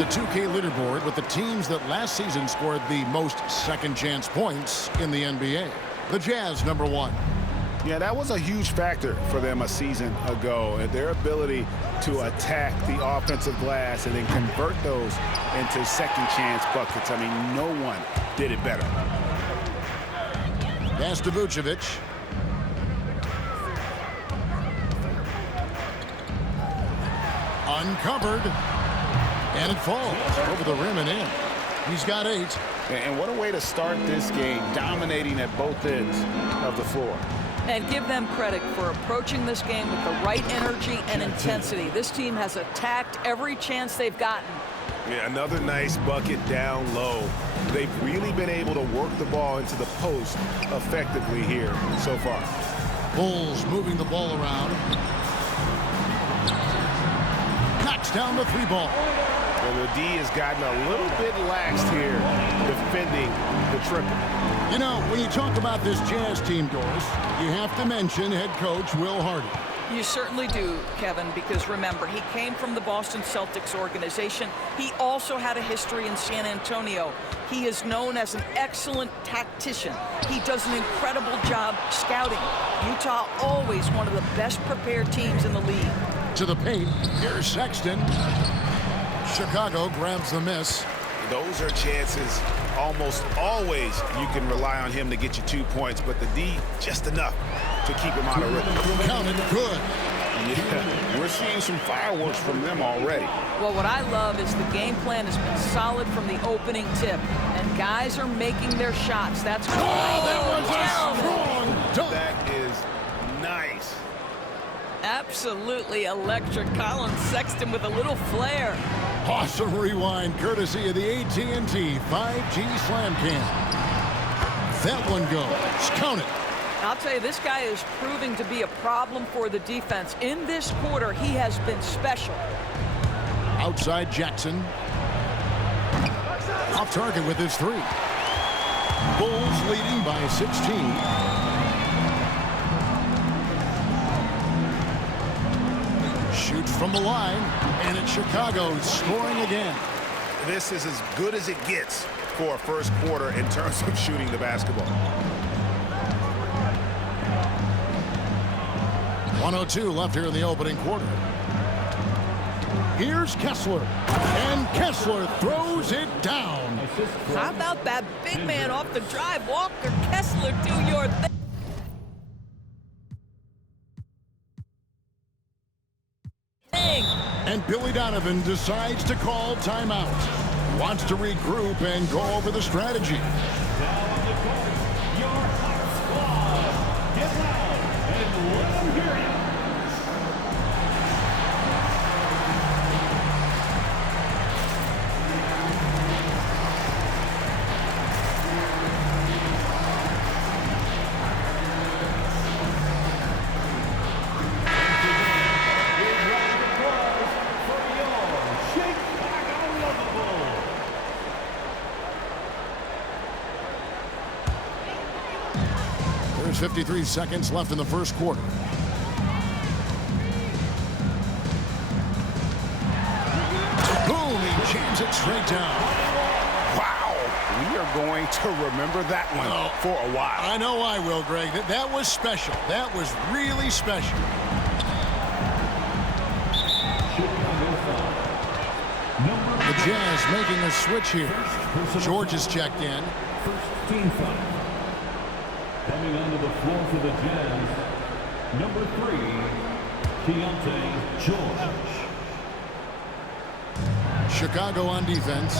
the 2K leaderboard with the teams that last season scored the most second-chance points in the NBA. The Jazz, number 1. Yeah, that was a huge factor for them a season ago, and their ability to attack the offensive glass and then convert those into second-chance buckets. I mean, no one did it better. Pass to Vucevic. Uncovered. And it falls over the rim and in. He's got 8. And what a way to start this game, dominating at both ends of the floor. And give them credit for approaching this game with the right energy and intensity. This team has attacked every chance they've gotten. Yeah, another nice bucket down low. They've really been able to work the ball into the post effectively here so far. Bulls moving the ball around. Knocks down the 3 ball. And the D has gotten a little bit lax here defending the triple. You know, when you talk about this Jazz team, Doris, you have to mention head coach Will Hardy. You certainly do, Kevin, because remember, he came from the Boston Celtics organization. He also had a history in San Antonio. He is known as an excellent tactician. He does an incredible job scouting. Utah always one of the best prepared teams in the league. To the paint, here's Sexton. Chicago grabs the miss. Those are chances almost always you can rely on him to get you 2 points, but the D just enough to keep him out of rhythm. Counted good. Yeah, we're seeing some fireworks from them already. Well, what I love is the game plan has been solid from the opening tip, and guys are making their shots. That's that was a strong dunk. That is nice. absolutely electric. Colin Sexton with a little flair. Awesome rewind courtesy of the AT&T 5G Slam Cam. That one goes. Count it. I'll tell you, this guy is proving to be a problem for the defense. In this quarter, he has been special. Outside Jackson. Off target with his three. Bulls leading by 16. Shoots from the line, and it's Chicago scoring again. This is as good as it gets for a first quarter in terms of shooting the basketball. 1:02 left here in the opening quarter. Here's Kessler, and Kessler throws it down. How about that big man off the drive? Walker Kessler, do your thing. And Billy Donovan decides to call timeout. Wants to regroup and go over the strategy. Down on the court, your hot squad. Get loud and let them hear you. There's 53 seconds left in the first quarter. Boom, he jams it straight down. Wow, we are going to remember that one for a while. I know I will, Greg. That was special. That was really special. The Jazz making a switch here. George is checked in. First team foul. Coming onto the floor for the Jazz, number 3, Keontae George. Chicago on defense.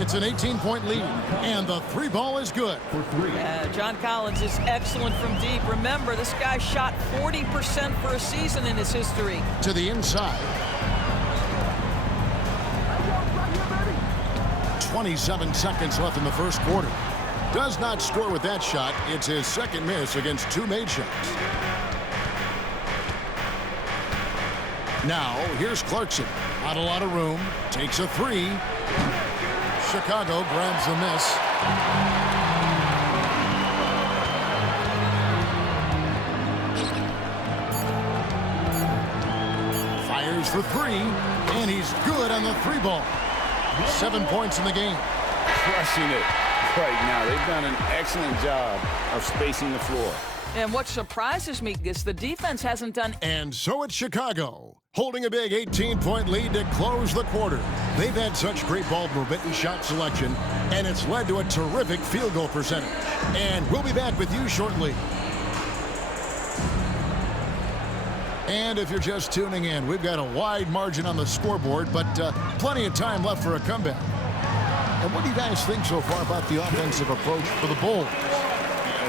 It's an 18-point lead, and the three ball is good. For 3. John Collins is excellent from deep. Remember, this guy shot 40% for a season in his history. To the inside. 27 seconds left in the first quarter. Does not score with that shot. It's his second miss against two made shots. Now, here's Clarkson. Not a lot of room. Takes a three. Chicago grabs the miss. Fires for three, and he's good on the three ball. 7 points in the game. Crushing it right now. They've done an excellent job of spacing the floor. And what surprises me is the defense hasn't done. And so it's Chicago, holding a big 18-point lead to close the quarter. They've had such great ball movement and shot selection, and it's led to a terrific field goal percentage. And we'll be back with you shortly. And if you're just tuning in, we've got a wide margin on the scoreboard, but plenty of time left for a comeback. And what do you guys think so far about the offensive approach for the Bulls?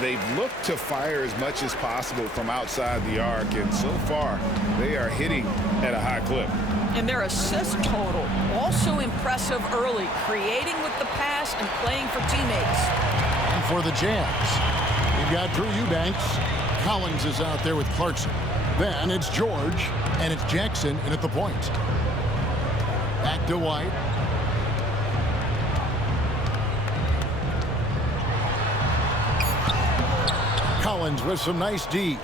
They've looked to fire as much as possible from outside the arc, and so far they are hitting at a high clip. And their assist total also impressive early, creating with the pass and playing for teammates. And for the Jazz, you've got Drew Eubanks. Collins is out there with Clarkson. Then it's George, and it's Jackson in at the point. Back to White. Collins with some nice D.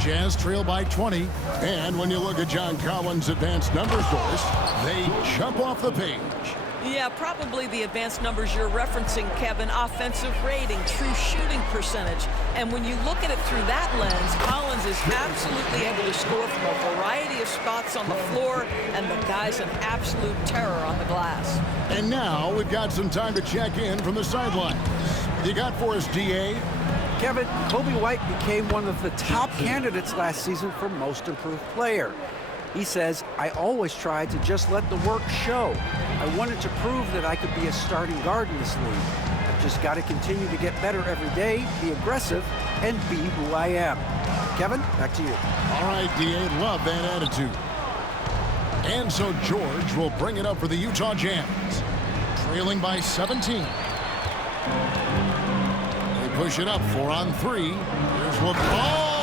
Jazz trail by 20. And when you look at John Collins' advanced numbers, Doris, they jump off the page. Yeah, probably the advanced numbers you're referencing, Kevin. Offensive rating, true shooting percentage. And when you look at it through that lens, Collins is absolutely able to score from a variety of spots on the floor, and the guy's an absolute terror on the glass. And now we've got some time to check in from the sidelines. You got for us, D.A.? Kevin, Coby White became one of the top candidates last season for Most Improved Player. He says, I always tried to just let the work show. I wanted to prove that I could be a starting guard in this league. I've just got to continue to get better every day, be aggressive, and be who I am. Kevin, back to you. All right, D.A., love that attitude. And so George will bring it up for the Utah Jazz, trailing by 17. They push it up 4 on 3. Here's what. Oh!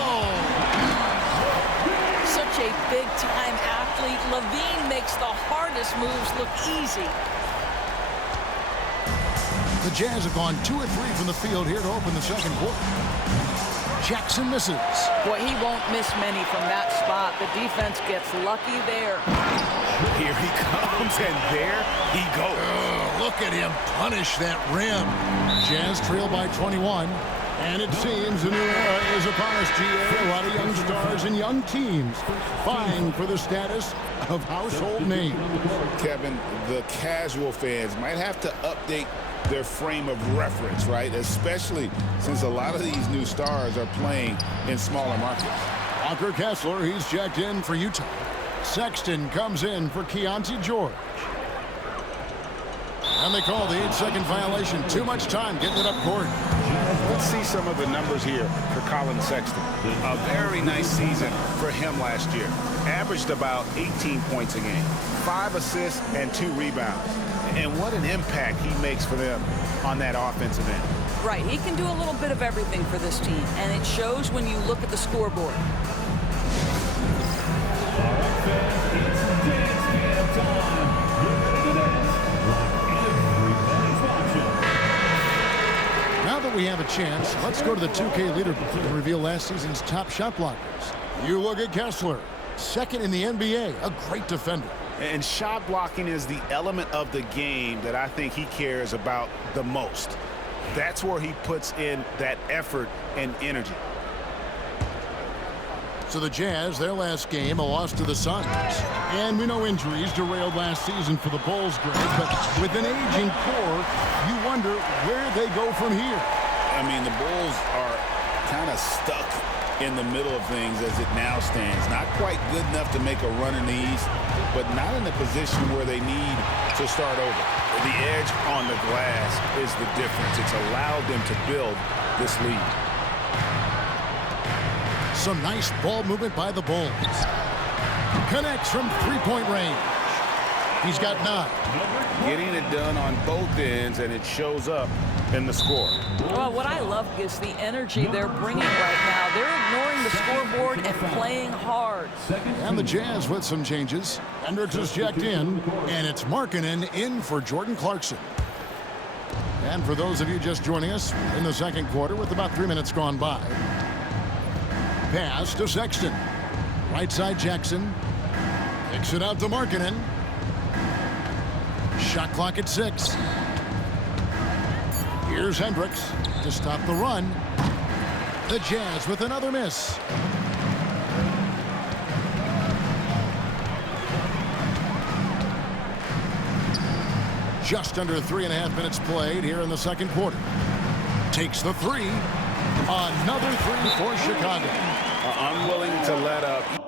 Such a big-time athlete. Levine makes the hardest moves look easy. The Jazz have gone 2 of 3 from the field here to open the second quarter. Jackson misses. Boy, he won't miss many from that spot. The defense gets lucky there. Here he comes, and there he goes. Oh, look at him punish that rim. Jazz trail by 21. And it seems a new era is upon us, GA. A lot of young stars and young teams vying for the status of household name. Kevin, the casual fans might have to update their frame of reference, right? Especially since a lot of these new stars are playing in smaller markets. Walker Kessler, he's checked in for Utah. Sexton comes in for Keontae George. And they call the 8-second violation. Too much time getting it up court. Let's see some of the numbers here for Colin Sexton. A very nice season for him last year. Averaged about 18 points a game, 5 assists and 2 rebounds. And what an impact he makes for them on that offensive end. Right, he can do a little bit of everything for this team, and it shows when you look at the scoreboard. All right, fans, it's dance cam time. Get ready to dance like everybody's watching. Now that we have a chance, let's go to the 2K leaderboard and reveal last season's top shot blockers. You look at Kessler, second in the NBA, a great defender. And shot blocking is the element of the game that I think he cares about the most. That's where he puts in that effort and energy. So the Jazz, their last game, a loss to the Suns. And we know injuries derailed last season for the Bulls, Greg, but with an aging core, you wonder where they go from here. I mean, the Bulls are kind of stuck in the middle of things as it now stands. Not quite good enough to make a run in the East, but not in a position where they need to start over. The edge on the glass is the difference. It's allowed them to build this lead. Some nice ball movement by the Bulls. Connects from three-point range. He's got 9. Getting it done on both ends, and it shows up in the score. Well, what I love is the energy they're bringing right now. They're ignoring the scoreboard and playing hard. And the Jazz with some changes. Hendricks is checked in, and it's Markkanen in for Jordan Clarkson. And for those of you just joining us in the second quarter with about 3 minutes gone by. Pass to Sexton. Right side Jackson. Kicks it out to Markkanen. Shot clock at 6. Here's Hendricks to stop the run. The Jazz with another miss. Just under 3.5 minutes played here in the second quarter. Takes the 3. Another 3 for Chicago. Unwilling to let up